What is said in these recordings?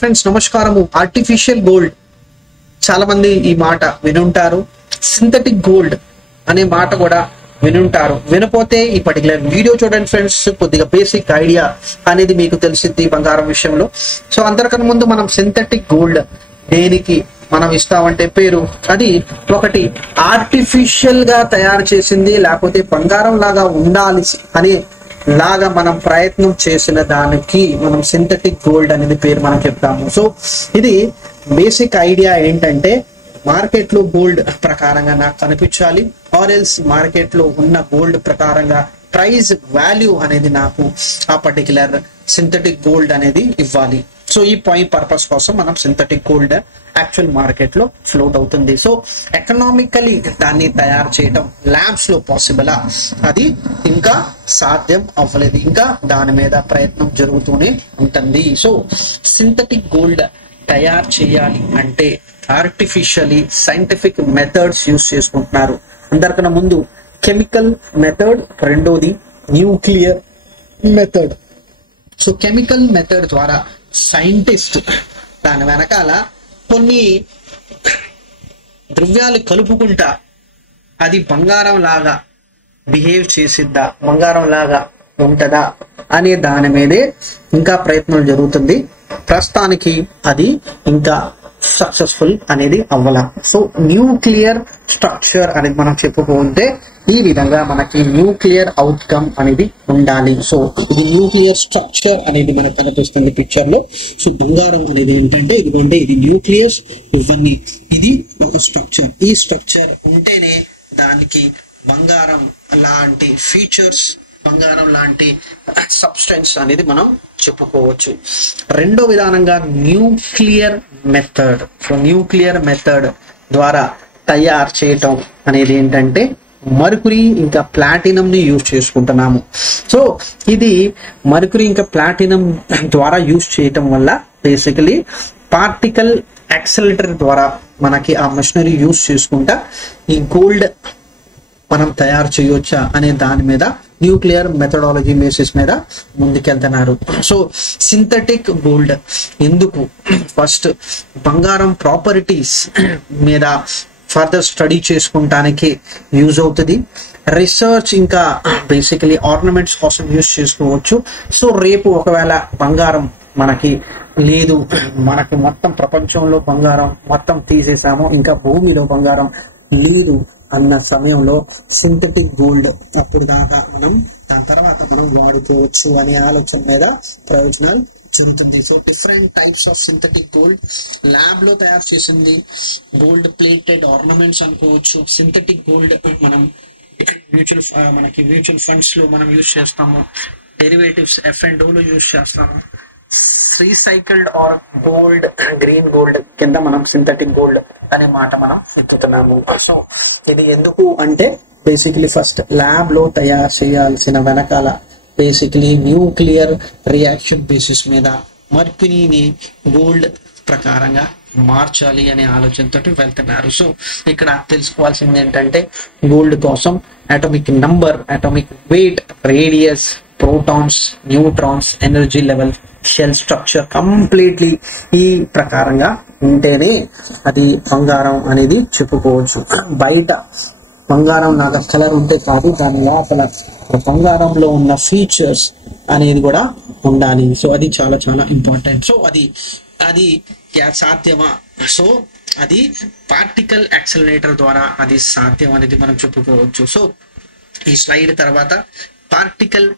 Friends నమస్కారము. Artificial gold చాలా మంది ఈ మాట వినుంటారు. సింథటిక్ గోల్డ్ అనే మాట కూడా వినుంటారు. వినపోతే ఈ పర్టికులర్ వీడియో చూడండి ఫ్రెండ్స్, కొద్దిగా బేసిక్ ఐడియా అనేది మీకు తెలిసిద్ది బంగారం విషయంలో. సో అందరికన్నా ముందు మనం సింథటిక్ గోల్డ్ దేనికి మనం ఇస్తామంటే పేరు, అది ఒకటి ఆర్టిఫిషియల్ గా తయారు చేసింది, లేకపోతే బంగారం లాగా ఉండాలి అనే లాగా మనం ప్రయత్నం చేసిన దానికి మనం సింథటిక్ గోల్డ్ అనేది పేరు మనం చెప్తాము. సో ఇది బేసిక్ ఐడియా ఏంటంటే, మార్కెట్ లో గోల్డ్ ప్రకారంగా నాకు కనిపించాలి, ఆర్ ఎల్స్ మార్కెట్ లో ఉన్న గోల్డ్ ప్రకారంగా ప్రైస్ వాల్యూ అనేది నాకు ఆ పర్టికులర్ సింథటిక్ గోల్డ్ అనేది ఇవ్వాలి. సో ఈ పాయింట్ పర్పస్ కోసం మనం సింథటిక్ గోల్డ్ యాక్చువల్ మార్కెట్ లో ఫ్లోట్ అవుతుంది. సో ఎకనామికలీ దాన్ని తయారు చేయడం ల్యాబ్స్ లో పాసిబుల్, అది ఇంకా సాధ్యం అవ్వలేదు, ఇంకా దాని మీద ప్రయత్నం జరుగుతూనే ఉంటుంది. సో సింథటిక్ గోల్డ్ తయారు చేయాలి అంటే ఆర్టిఫిషియలీ సైంటిఫిక్ మెథడ్స్ యూజ్ చేసుకుంటున్నారు. అందరికన్నా ముందు కెమికల్ మెథడ్, రెండోది nuclear method. So chemical method ద్వారా సైంటిస్ట్ దాని వెనకాల కొన్ని ద్రవ్యాలు కలుపుకుంటా అది బంగారం లాగా బిహేవ్ చేసిద్దా, బంగారం లాగా ఉంటదా అనే దాని మీదే ఇంకా ప్రయత్నం జరుగుతుంది. ప్రస్తుతానికి అది ఇంకా సక్సెస్ఫుల్ అనేది అవ్వాల. సో న్యూక్లియర్ స్ట్రక్చర్ అనేది మనం చెప్పుకుంటే ఈ విధంగా మనకి న్యూక్లియర్ అవుట్కమ్ అనేది ఉండాలి. సో ఇది న్యూక్లియర్ స్ట్రక్చర్ అనేది మనకు కనిపిస్తుంది పిక్చర్ లో. సో బంగారం అనేది ఏంటంటే ఇదిగోండి, ఇది న్యూక్లియస్, ఇవన్నీ ఇది ఒక స్ట్రక్చర్. ఈ స్ట్రక్చర్ ఉంటేనే దానికి బంగారం లాంటి ఫీచర్స్, బంగారం లాంటి సబ్స్టెన్స్ అనేది మనం చెప్పుకోవచ్చు. రెండో విధానంగా nuclear method. So nuclear method ద్వారా తయారు చేయటం అనేది ఏంటంటే మర్కురీ ఇంకా ప్లాటినం ని యూజ్ చేసుకుంటున్నాము. సో ఇది మర్కురీ ఇంకా ప్లాటినం ద్వారా యూజ్ చేయటం వల్ల బేసికలీ పార్టికల్ యాక్సిలరేటర్ ద్వారా మనకి ఆ మెషినరీ యూజ్ చేసుకుంటా ఈ గోల్డ్ మనం తయారు చేయొచ్చా అనే దాని మీద న్యూక్లియర్ మెథడాలజీ బేసిస్ మీద ముందుకెళ్తున్నారు. సో సింథటిక్ గోల్డ్ ఎందుకు, ఫస్ట్ బంగారం ప్రాపర్టీస్ మీద ఫర్దర్ స్టడీ చేసుకుంటానికి యూజ్ అవుతుంది. రీసెర్చ్ ఇంకా బేసికలీ ఆర్నమెంట్స్ కోసం యూజ్ చేసుకోవచ్చు. సో రేపు ఒకవేళ బంగారం మనకి లేదు, మనకి మొత్తం ప్రపంచంలో బంగారం మొత్తం తీసేసాము, ఇంకా భూమిలో బంగారం లేదు అన్న సమయంలో సింథటిక్ గోల్డ్ అప్పుడు దాకా మనం దాని తర్వాత మనం వాడుకోవచ్చు అనే ఆలోచన మీద ప్రయోజనాలు జరుగుతుంది. So different types of synthetic gold, lab లో తయారు చేసింది గోల్డ్ ప్లేటెడ్ ఆర్నమెంట్స్ అనుకోవచ్చు. సింథటిక్ గోల్డ్ మనం మనకి మ్యూచువల్ ఫండ్స్ లో మనం యూజ్ చేస్తాము, డెరివేటివ్స్ F&O లో యూజ్ చేస్తాము, recycled or gold, green gold కింద మనం సింథటిక్ గోల్డ్ అనే మాట మనం ఎత్తుతున్నాము. సో ఇది ఎందుకు అంటే బేసికలీ ఫస్ట్ ల్యాబ్ లో తయారు చేయాల్సిన వెనకాల బేసికలీ న్యూక్లియర్ రియాక్షన్ బేసిస్ మీద మర్క్యూరీని గోల్డ్ ప్రకారంగా మార్చాలి అనే ఆలోచనతో వెళ్తున్నారు. సో ఇక్కడ తెలుసుకోవాల్సింది ఏంటంటే గోల్డ్ కోసం atomic number, atomic weight, radius, protons, neutrons, energy level, shell structure completely ఈ ప్రకారంగా ఉంటేనే అది బంగారం అనేది చెప్పుకోవచ్చు. బయట బంగారం లాగా కలర్ ఉంటే కాదు, దాని లోపల బంగారంలో ఉన్న ఫీచర్స్ అనేది కూడా ఉండాలి. సో అది చాలా చాలా ఇంపార్టెంట్. సో అది సాధ్యమా? సో అది పార్టికల్ యాక్సిలరేటర్ ద్వారా అది సాధ్యం అనేది మనం చెప్పుకోవచ్చు. సో ఈ స్లైడ్ తర్వాత పార్టికల్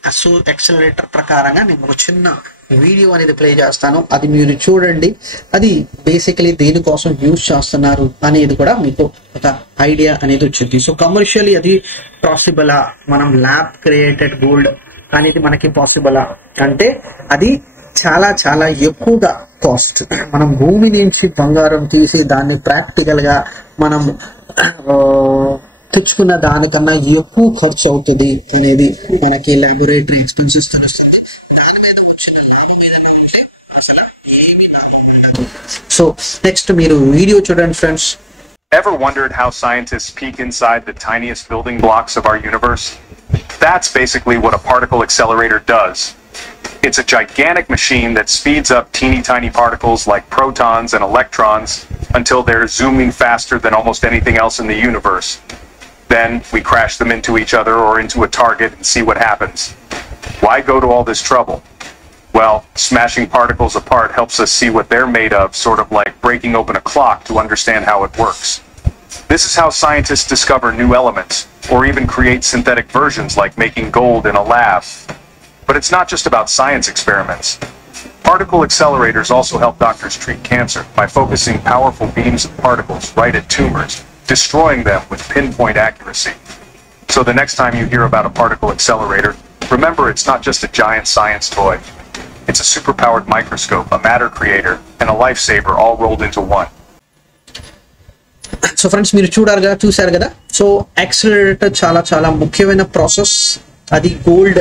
యాక్సిలరేటర్ ప్రకారంగా నేను ఒక చిన్న వీడియో అనేది ప్లే చేస్తాను, అది మీరు చూడండి. అది బేసికలీ దేనికోసం యూజ్ చేస్తున్నారు అనేది కూడా మీకు ఒక ఐడియా అనేది వచ్చింది. సో కమర్షియలీ అది పాసిబులా, మనం ల్యాబ్ క్రియేటెడ్ గోల్డ్ అనేది మనకి పాసిబులా అంటే అది చాలా చాలా ఎక్కువగా కాస్ట్. మనం భూమి నుంచి బంగారం తీసి దాన్ని ప్రాక్టికల్ గా మనం తెచ్చుకున్న దానికన్నా ఎక్కువ ఖర్చు అవుతుంది అనేది మనకి లాబొరేటరీ ఎక్స్పెన్సెస్ తెలుస్తుంది. సో నెక్స్ట్ మీరు వీడియో చూడండి friends. Ever wondered how scientists peek inside the tiniest building blocks of our universe? That's basically what a particle accelerator does. It's a gigantic machine that speeds up teeny tiny particles like protons and electrons until they're zooming faster than almost anything else in the universe. Then we crash them into each other or into a target and see what happens. Why go to all this trouble? Well, smashing particles apart helps us see what they're made of, sort of like breaking open a clock to understand how it works. This is how scientists discover new elements, or even create synthetic versions like making gold in a lab. But it's not just about science experiments. Particle accelerators also help doctors treat cancer by focusing powerful beams of particles right at tumors, destroying them with pinpoint accuracy. So the next time you hear about a particle accelerator, remember it's not just a giant science toy. It's a superpowered microscope, a matter creator, and a lifesaver all rolled into one. So friends, మీరు చూసారు కదా. So accelerator చాలా చాలా ముఖ్యమైన process. అది gold,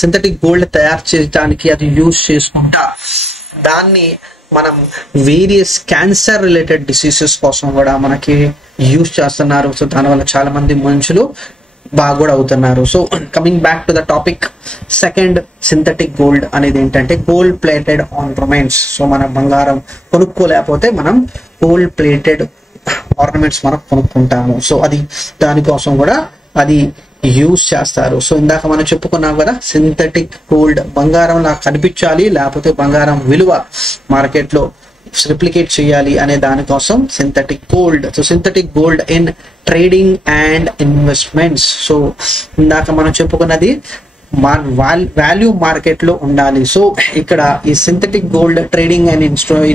synthetic gold తయారు చేయడానికి అది యూజ్ చేసుకుంటా దాన్ని మనం వేరియస్ క్యాన్సర్ రిలేటెడ్ డిసీజెస్ కోసం కూడా మనకి యూజ్ చేస్తున్నారు. సో దానివల్ల చాలా మంది మనుషులు బాగా కూడా అవుతున్నారు. So coming back to the topic, second synthetic gold అనేది ఏంటంటే గోల్డ్ ప్లేటెడ్ ఆర్నమెంట్స్. సో మనం బంగారం కొనుక్కోలేకపోతే మనం గోల్డ్ ప్లేటెడ్ ఆర్నమెంట్స్ మనం కొనుక్కుంటాము. సో అది దానికోసం కూడా అది యూజ్ చేస్తారు. సో ఇందాక మనం చెప్పుకున్నాం కదా, సింథటిక్ గోల్డ్ బంగారం లా కనిపించాలి, లేకపోతే బంగారం విలువ మార్కెట్లో రిప్లికేట్ చేయాలి అనే దానికోసం synthetic gold. So synthetic gold in trading and investments. So ఇందాక మనం చెప్పుకున్నది వాల్యూ మార్కెట్ లో ఉండాలి. సో ఇక్కడ ఈ synthetic gold trading and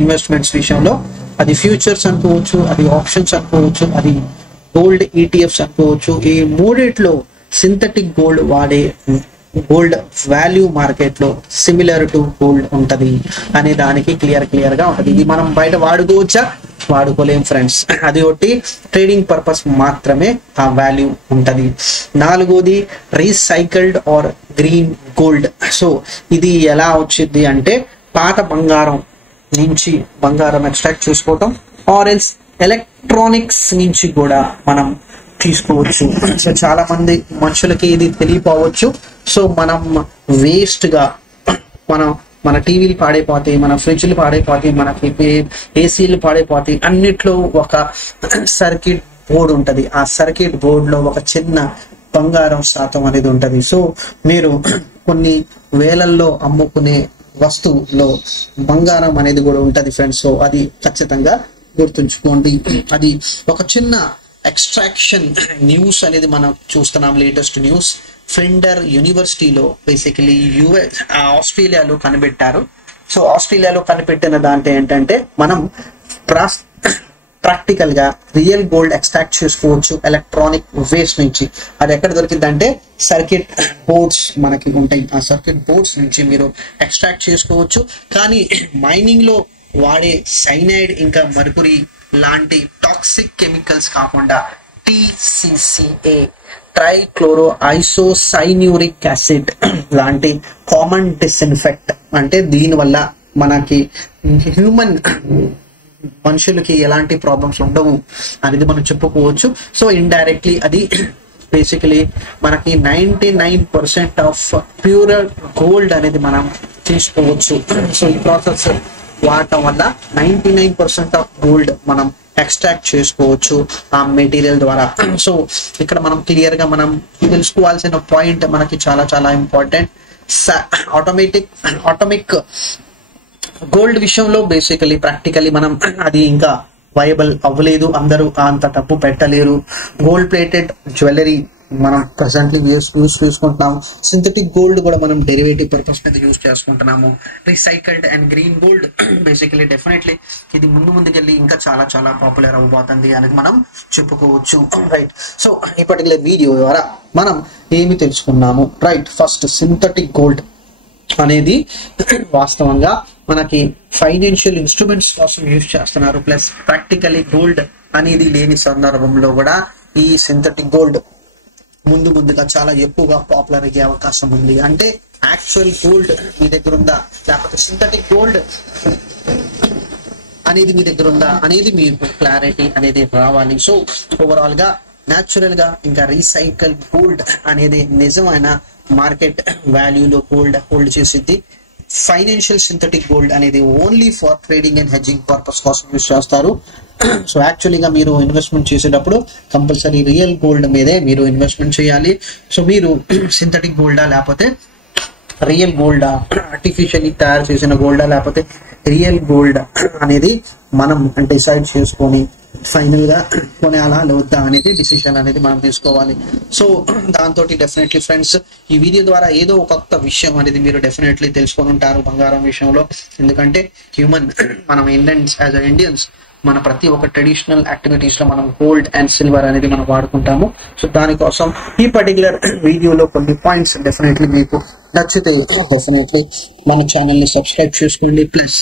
investments విషయంలో అది ఫ్యూచర్స్ అనుకోవచ్చు, అది ఆప్షన్స్ అనుకోవచ్చు, అది గోల్డ్ ఈటీఎఫ్స్ అనుకోవచ్చు. ఈ మూడిట్లో సింథటిక్ గోల్డ్ వాడే గోల్డ్ వాల్యూ మార్కెట్ లో సిమిలర్ టు గోల్డ్ ఉంటది అనే దానికి క్లియర్ గా ఉంటది. ఇది మనం బయట వాడుకోవచ్చా? వాడుకోలేం ఫ్రెండ్స్. అది ఒకటి ట్రేడింగ్ పర్పస్ మాత్రమే ఆ వాల్యూ ఉంటది. నాలుగోది recycled or green gold. So ఇది ఎలా వచ్చింది అంటే పాత బంగారం నుంచి బంగారం ఎక్స్ట్రాక్ట్ చేసుకోవటం, ఆర్ ఎల్స్ ఎలక్ట్రానిక్స్ నుంచి కూడా మనం తీసుకోవచ్చు. సో చాలా మంది మనుషులకి ఇది తెలియపోవచ్చు. సో మనం వేస్ట్ గా మన టీవీలు పాడైపోతాయి, మన ఫ్రిడ్జ్లు పాడైపోతాయి, మనకి ఏసీలు పాడైపోతాయి. అన్నిట్లో ఒక సర్క్యూట్ బోర్డు ఉంటది. ఆ సర్క్యూట్ బోర్డులో ఒక చిన్న బంగారం శాతం అనేది ఉంటది. సో మీరు కొన్ని వేలల్లో అమ్ముకునే వస్తువులో బంగారం అనేది కూడా ఉంటది ఫ్రెండ్స్. సో అది ఖచ్చితంగా గుర్తుంచుకోండి. అది ఒక చిన్న ఎక్స్ట్రాక్షన్ న్యూస్ అనేది మనం చూస్తున్నాం. లేటెస్ట్ న్యూస్, ఫెండర్ యూనివర్సిటీలో బేసికలీ ఆస్ట్రేలియాలో కనిపెట్టారు. సో ఆస్ట్రేలియాలో కనిపెట్టిన దాంట్లో ఏంటంటే మనం ప్రాక్టికల్ గా రియల్ గోల్డ్ ఎక్స్ట్రాక్ట్ చేసుకోవచ్చు ఎలక్ట్రానిక్ వేస్ట్ నుంచి. అది ఎక్కడ దొరికిందంటే సర్క్యూట్ బోర్డ్స్ మనకి ఉంటాయి. ఆ సర్క్యూట్ బోర్డ్స్ నుంచి మీరు ఎక్స్ట్రాక్ట్ చేసుకోవచ్చు. కానీ మైనింగ్ లో వాడే సైనైడ్ ఇంకా మర్కురీ లాంటి టాక్సిక్ కెమికల్స్ కాకుండా TCCA ట్రైక్లోరో ఐసోసైన్యూరిక్ యాసిడ్ లాంటి కామన్ డిస్ఇన్ఫెక్ట్, అంటే దీనివల్ల మనకి హ్యూమన్ మనుషులకి ఎలాంటి ప్రాబ్లమ్స్ ఉండవు అనేది మనం చెప్పుకోవచ్చు. సో ఇండైరెక్ట్లీ అది బేసికలీ మనకి 99% ఆఫ్ ప్యూర్ గోల్డ్ అనేది మనం తీసుకోవచ్చు. సో ఈ ప్రాసెస్ వాడటం వల్ల 99% ఆఫ్ గోల్డ్ మనం ఎక్స్ట్రాక్ట్ చేసుకోవచ్చు ఆ మెటీరియల్ ద్వారా. సో ఇక్కడ మనం క్లియర్ గా మనం తెలుసుకోవాల్సిన పాయింట్ మనకి చాలా చాలా ఇంపార్టెంట్. ఆటోమిక్ గోల్డ్ విషయంలో బేసికలీ ప్రాక్టికలీ మనం అది ఇంకా వైబుల్ అవ్వలేదు. అందరూ అంత డబ్బు పెట్టలేరు. గోల్డ్ ప్లేటెడ్ జ్యువెలరీ మనం ప్రెసెంట్లీ యూస్ చేసుకుంటున్నాము. సింథటిక్ గోల్డ్ కూడా మనం డెరివేటివ్ పర్పస్ మీద యూస్ చేసుకుంటున్నాము. Recycled and green gold basically definitely ఇది ముందుకెళ్ళి ఇంకా చాలా చాలా పాపులర్ అవ్వబోతుంది అనేది మనం చెప్పుకోవచ్చు. రైట్. సో ఈ పర్టికులర్ వీడియో ద్వారా మనం ఏమి తెలుసుకున్నాము? రైట్. ఫస్ట్, సింథటిక్ గోల్డ్ అనేది వాస్తవంగా మనకి ఫైనాన్షియల్ ఇన్స్ట్రుమెంట్స్ కోసం యూజ్ చేస్తున్నారు. ప్లస్ ప్రాక్టికలీ గోల్డ్ అనేది లేని సందర్భంలో కూడా ఈ సింథటిక్ గోల్డ్ ముందుగా చాలా ఎక్కువగా పాపులర్ అయ్యే అవకాశం ఉంది. అంటే యాక్చువల్ గోల్డ్ మీ దగ్గర ఉందా, లేకపోతే సింథటిక్ గోల్డ్ అనేది మీ దగ్గర ఉందా అనేది మీకు క్లారిటీ అనేది రావాలి. సో ఓవరాల్ గా న్యాచురల్ గా ఇంకా రీసైకిల్ గోల్డ్ అనేది నిజమైన మార్కెట్ వాల్యూలో గోల్డ్ హోల్డ్ చేసిద్ది. ఫైనాన్షియల్ సింథటిక్ గోల్డ్ అనేది only for trading and hedging purpose కోసం యూస్ చేస్తారు. సో యాక్చువల్లీగా మీరు ఇన్వెస్ట్మెంట్ చేసేటప్పుడు కంపల్సరీ రియల్ గోల్డ్ మీదే మీరు ఇన్వెస్ట్మెంట్ చేయాలి. సో మీరు సింథటిక్ గోల్డా లేకపోతే రియల్ గోల్డా, ఆర్టిఫిషియల్లీ తయారు చేసిన గోల్డా లేకపోతే రియల్ గోల్డ్ అనేది మనం డిసైడ్ చేసుకొని ఫైనల్ గా కొనాలా వద్దా అనేది డిసిషన్ అనేది మనం తీసుకోవాలి. సో దాంతో డెఫినెట్లీ ఫ్రెండ్స్ ఈ వీడియో ద్వారా ఏదో ఒక కొత్త విషయం అనేది మీరు డెఫినెట్లీ తెలుసుకొని ఉంటారు బంగారం విషయంలో. ఎందుకంటే మనం ఇండియన్స్ మన ప్రతి ఒక్క ట్రెడిషనల్ యాక్టివిటీస్ లో మనం గోల్డ్ అండ్ సిల్వర్ అనేది మనం వాడుకుంటాము. సో దానికోసం ఈ పర్టికులర్ వీడియోలో కొన్ని పాయింట్స్ డెఫినెట్లీ మీకు నచ్చితే డెఫినెట్లీ మన ఛానల్ ని సబ్స్క్రైబ్ చేసుకోండి. ప్లస్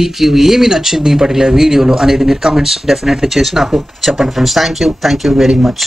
మీకు ఏమి నచ్చింది ఈ పర్టికులర్ వీడియోలో అనేది మీరు కమెంట్స్ డెఫినెట్లీ చేసి నాకు చెప్పండి friends. Thank you very much.